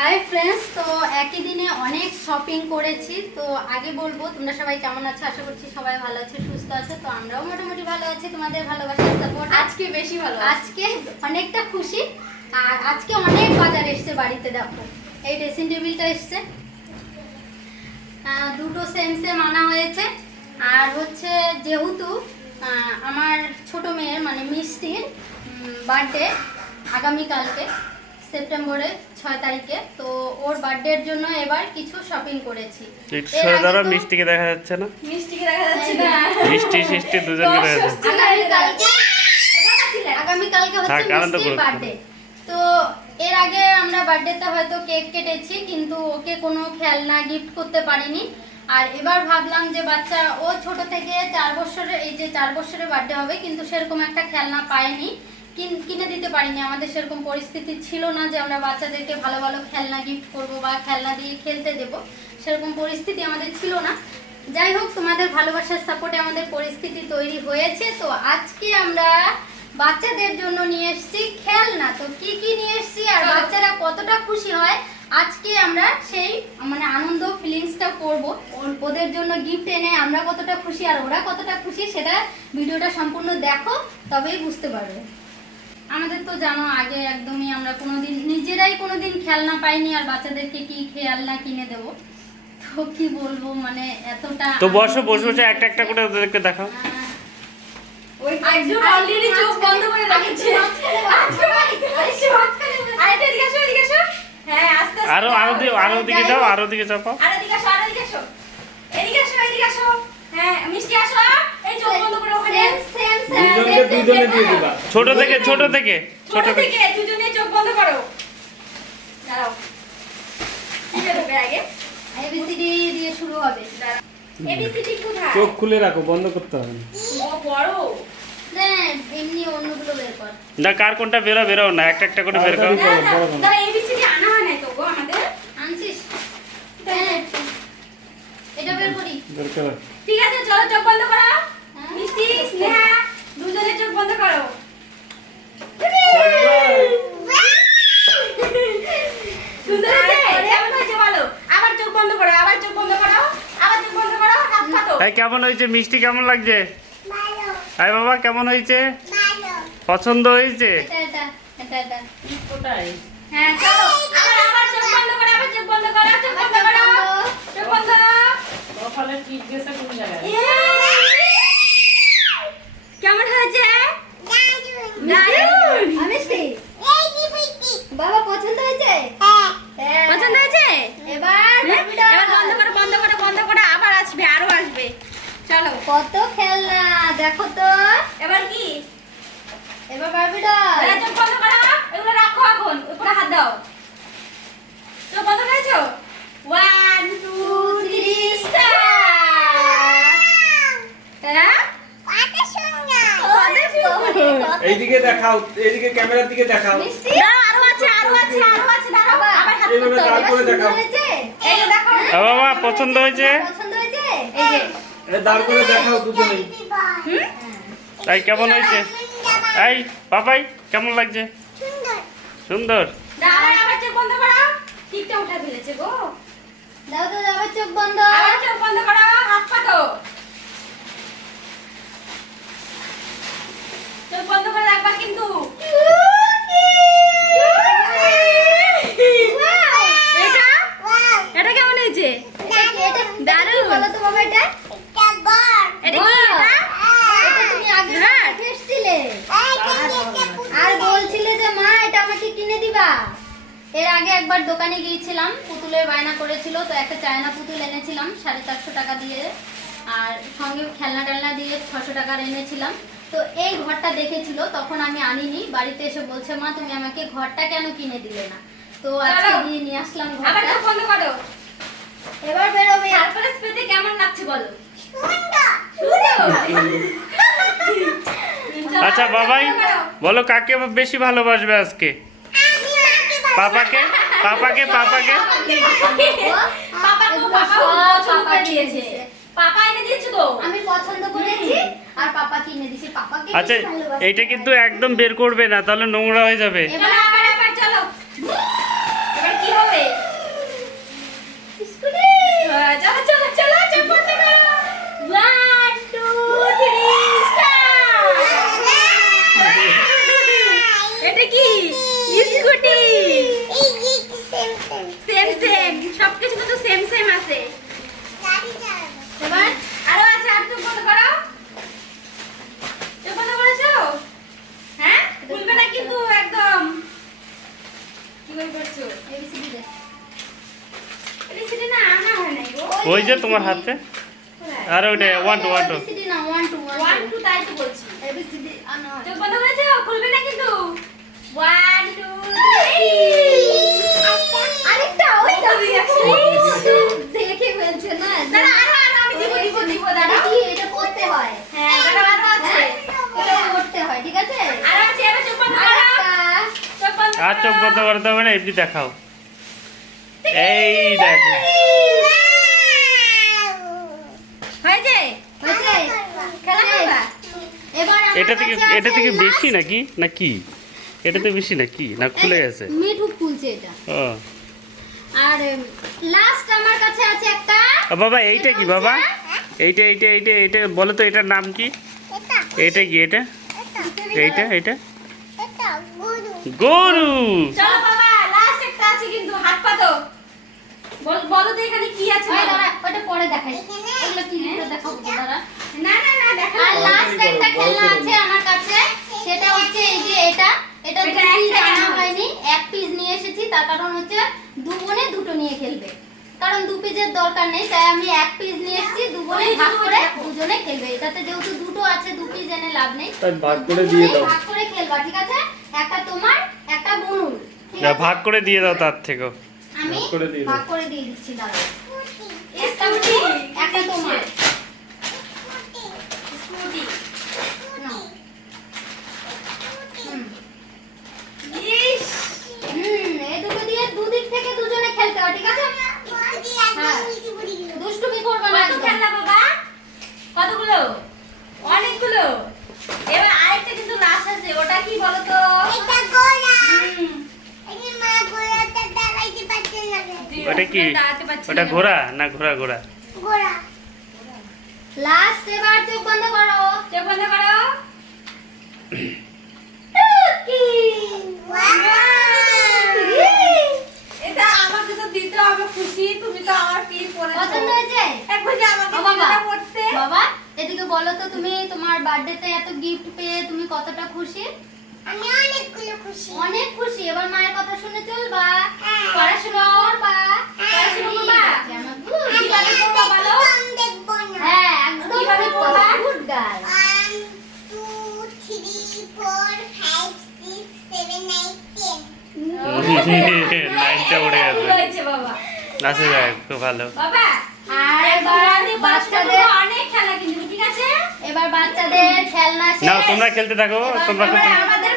Hi friends, তো একই দিনে অনেক শপিং করেছি। তো আগে বলবো তোমরা সবাই কেমন আছো, আশা করছি সবাই ভালো আছে, সুস্থ আছে। তো আমরাও মোটামুটি ভালো আছি, তোমাদের ভালোবাসার সাপোর্ট আজকে বেশি ভালো। আজকে অনেকটা খুশি। আর আজকে অনেক বাজার এসছে বাড়িতে। দেখো এই ড্রেসিং টেবিলটা এসছে, দুটো সেম সেম আনা হয়েছে। আর হচ্ছে যেহেতু আমার ছোট মেয়ের মানে মিষ্টির বার্থডে আগামীকালকে সেপ্টেম্বরের 6 তারিখে, তো ওর বার্থডের জন্য এবার কিছু শপিং করেছি। মিষ্টিকে দেখা যাচ্ছে না, মিষ্টিকে দেখা যাচ্ছে না, মিষ্টি দুজনকে দেখা যাচ্ছে। আগামীকালকে হচ্ছে মিষ্টির বার্থডে। তো এর আগে আমরা বার্থডেতে হয়তো কেক কেটেছি, কিন্তু ওকে কোনো খেলনা গিফট করতে পারিনি। আর এবার ভাবলাম যে বাচ্চা ও ছোট থেকে 4 বছরের, এই যে 4 বছরের বার্থডে হবে, কিন্তু সেরকম একটা খেলনা পাইনি, কিনে দিতে পারিনি। আমাদের সেরকম পরিস্থিতি ছিল না যে আমরা বাচ্চাদেরকে ভালো ভালো খেলনা গিফট করব বা খেলনা দিয়ে খেলতে দেব, সেরকম পরিস্থিতি আমাদের ছিল না। যাই হোক, তোমাদের ভালোবাসার সাপোর্টে আমাদের পরিস্থিতি তৈরি হয়েছে। তো আজকে আমরা বাচ্চাদের জন্য নিয়ে এসেছি খেলনা। তো কি কি নিয়ে এসেছি আর বাচ্চারা কতটা খুশি হয়, আজকে আমরা সেই মানে আনন্দ ফিলিংসটা করব। ওদের জন্য গিফট এনে আমরা কতটা খুশি আর ওরা কতটা খুশি, সেটা ভিডিওটা সম্পূর্ণ দেখো, তবেই বুঝতে পারবে। আমাদের তো জানো আগে একদমই আমরা নিজেরাই কোনোদিন খেলনা পাইনি, আর বাচ্চাদেরকে কি খেলনা কিনে দেব। তো কি বলবো, মানে এতটা। তো বসে বসে একটা করে ওদেরকে দেখাও। ওই একজন অলরেডি চোখ বন্ধ করে রেখেছে। আরেকটা দিকে আসো, এদিকে আসো। হ্যাঁ, আস্তে আস্তে আরো দিকে যাও, আরো দিকে চাপাও। আরো দিকে আসো, এদিকে আসো, এদিকে আসো। হ্যাঁ, মিষ্টি আসো। এই চোখ বন্ধ করে ওখানে সেম দুজনে দিয়ে দিবা। ছোট থেকে দুজনে চোখ বন্ধ করো। দাঁড়াও, কি দেবে আগে? এবিসিডি দিয়ে শুরু হবে। এবিসিডি কোথায়? চোখ খুলে রাখো, বন্ধ করতে হবে না। ও বড়। দেন এমনি অন্যগুলো বের কর। না, কার কোনটা বেরো না, একটা করে বের করো। দাঁড়া, এবিসিডি আনা হয় না তো গো আমাদের। আনছিস? হ্যাঁ, এটা বের করি। বের করো। ঠিক আছে, চলো চোখ বন্ধ করো। মিষ্টি, স্নেহা, দুজনে চোখ বন্ধ করো। সুন্দর হয়েছে? কেমন হয়েছে বলো? আবার চোখ বন্ধ করো, আবার চোখ বন্ধ করো, আবার চোখ বন্ধ করো, হাত পাতো। এই কেমন হয়েছে মিষ্টি, কেমন লাগছে? আই বাবা, কেমন হয়েছে? পছন্দ হয়েছে? এটা কোথায়? হ্যাঁ, চলো আবার চোখ বন্ধ করো, আবার চোখ বন্ধ করো, চোখ বন্ধ করো, চোখ বন্ধ। কপালে টিপ গেছে কোন জায়গায়? কেমন হয়েছে? দারুণ। মিষ্টি, বাবা পছন্দ হয়েছে? হ্যাঁ। পছন্দ হয়েছে? এবার বারবিটা। এবার বন্ধ করো, আবার আসবে, আরো আসবে। চলো, কত খেলনা দেখো তো। এবার কি? এবার বারবিটা। চোখ বন্ধ করো, এগুলো রাখো এখন, উপরে হাত দাও। চোখ বন্ধ করেছো? 1 2 3 স্টার্ট। হ্যাঁ, এইদিকে দেখাও, এইদিকে ক্যামেরার দিকে দেখাও। মিষ্টি, আরো আছে, দাঁড়াও, আবার হাত এইভাবে করতে দাঁড় হবে। করে দেখাও। হয়েছে? এই যে দেখো, বাবা পছন্দ হয়েছে? পছন্দ হয়েছে? এই যে এই দাঁড় করে দেখাও দুজনেই। তাই কেমন হয়েছে? এই বাবাই, কেমন লাগছে? সুন্দর। দাঁড়াও, আবার চোখ বন্ধ করো। টিপটা উঠা ফেলেছে গো। দাও তো, আবার চোখ বন্ধ। আবার চোখ বন্ধ করো, হাত পাতো। চোখ বন্ধ করে রাখবা কিন্তু। এটা কেমন হয়েছে? দারুণ। বলো তো বাবা, এটা এটা কি? এটা তুমি আগে এসেছিলে আর বলছিলে যে মা এটা আমাকে কিনে দিবা। এর আগে একবার দোকানে গিয়েছিলাম, পুতুলের বায়না করেছিল, তো একটা চায়না পুতুল এনেছিলাম 450 টাকা দিয়ে, আর সঙ্গে খেলনা দিয়ে 600 টাকার এনেছিলাম। তো এই ঘরটা দেখেছিল, তখন আমি আনিনি। বাড়িতে এসে বলছে মা তুমি আমাকে ঘরটা কেন কিনে দিলে না। তো আজকে গিয়ে নিয়ে আসলাম আবার ঘরটা। চোখ বন্ধ করো। এবার বেরোবে। সারপ্রাইজ পেতে কেমন লাগছে বলো? আচ্ছা বাবাই, বলো কাকে বেশি ভালোবাসবে আজকে? পাপাকে? পাপা পছন্দ করে দিয়েছে। পাপা এনে দিয়েছে তো। আমি পছন্দ করেছি আর পাপা কিনে দিয়েছে। পাপাকে আচ্ছা, এইটা কিন্তু একদম বের করবে না, তাহলে নোংরা হয়ে যাবে। এবার চলো। এবার কি হবে? বই পড়ছো ABCD দে। এবিসিডি না আনা হয় নাই গো ওই যে তোমার হাতে আর ওইটা না, 1 2 1 2 ABCD না 1 2 1 2 তাই তো বলছি ABCD আনা হয়। চোখ বন্ধ করেছো খুলবে না কিন্তু 1 2 আরেকটা ওইটা দেখে ফেলছে না দাঁড়া আরো আমি দিব দাঁড়া কি এটা করতে হয় হ্যাঁ দাঁড়া আরো আছে এটা করতে হয় ঠিক আছে আরো আছে এবার চোখ বন্ধ করো আরেকটা চোখ বন্ধ আর চোখ বন্ধ করতে হবে না এমনি দেখাও এই দেখো হয়েছে হয়েছে খেলা করবা এবার আমার এটা থেকে কাছে এটা আছে থেকে last- বেশি নাকি না কি এটা তো বেশি নাকি না খুলে গেছে মিঠু খুলছে এটা ও আর লাস্ট আমার কাছে আছে একটা ও বাবা এইটা কি বাবা এইটা এইটা এইটা এইটা বলো তো এটার নাম কি এটা কি এটা এইটা এইটা গরু চলো বাবা লাস্ট একটা আছে কিন্তু হাত পাতো বলো তো এখানে কি আছে ওই বলো। দাঁড়া ওটা পরে দেখাই ওগুলো কি লিখে দেখাবো তো দাঁড়া না না না দেখো আর লাস্ট একটা খেলনা আছে আমার কাছে সেটা হচ্ছে এই যে এটা এটা এটা দুটো একটা আনা কেন? হয়নি এক পিস নিয়ে এসেছি তার কারণ হচ্ছে দু বোনে দুটো নিয়ে খেলবে কারণ দু পিসের দরকার নেই তাই আমি এক পিস নিয়ে এসেছি দু বোনে ওই ভাগ দুটো করে দেখো। দুজনে খেলবে এটাতে যেহেতু দুটো আছে দু পিস এনে লাভ নেই তাই ভাগ করে দিয়ে দুজনেই দাও ভাগ করে খেলবা ঠিক আছে একটা তোমার একটা বনুর ঠিক না আছে? ভাগ করে দিয়ে দাও তার থেকেও আমি ভাগ করে দিয়ে দাও। ভাগ করে দিয়ে দিচ্ছি দাদা একটা একটা তোমার স্কুটি নাও। হুম। ইস এই দুটো দিয়ে দুদিক থেকে দুজনে খেলতে হয় ঠিক আছে হ্যাঁ। দুষ্টুমি করবে না কত একদম। খেলনা বাবা কতগুলো অনেকগুলো এবার আরেকটা কিন্তু লাস্ট আছে ওটা কি বলো তো হুম, ওটা কি দাঁড়াতে পারছি ওটা না। ঘোড়া না ঘোড়া ঘোড়া লাস্ট এবার চোখ বন্ধ করো চোখ বন্ধ করো এটা আমাকে তো দিতে হবে খুশি তুমি তো আমার পিন পরেছো পছন্দ হয়েছে একবার যে আমাকে ও বাবা। পিনটা পড়তে বাবা এদিকে বলো তো তুমি তোমার বার্থডেতে এত গিফট পেয়ে তুমি কতটা খুশি অনেক খুশি এবার মায়ের কথা শুনে চলবা পড়াশোনা করবা পড়াশোনা করবা? ঠিক আছে, আমার good কিভাবে করবা বলো হ্যাঁ একদম কিভাবে ঠিক করবা? কথা, good girl। লাইনটা উড়ে ভুল গেছে হয়েছে বাবা নাচে যায় খুব ভালো বাবা আর এবার বাচ্চাদের অনেক খেলা কিন্তু ঠিক আছে এবার বাচ্চাদের খেলনা শেষ নাও তোমরা খেলতে থাকো এবার তোমরা আমরা খেলতে আমাদের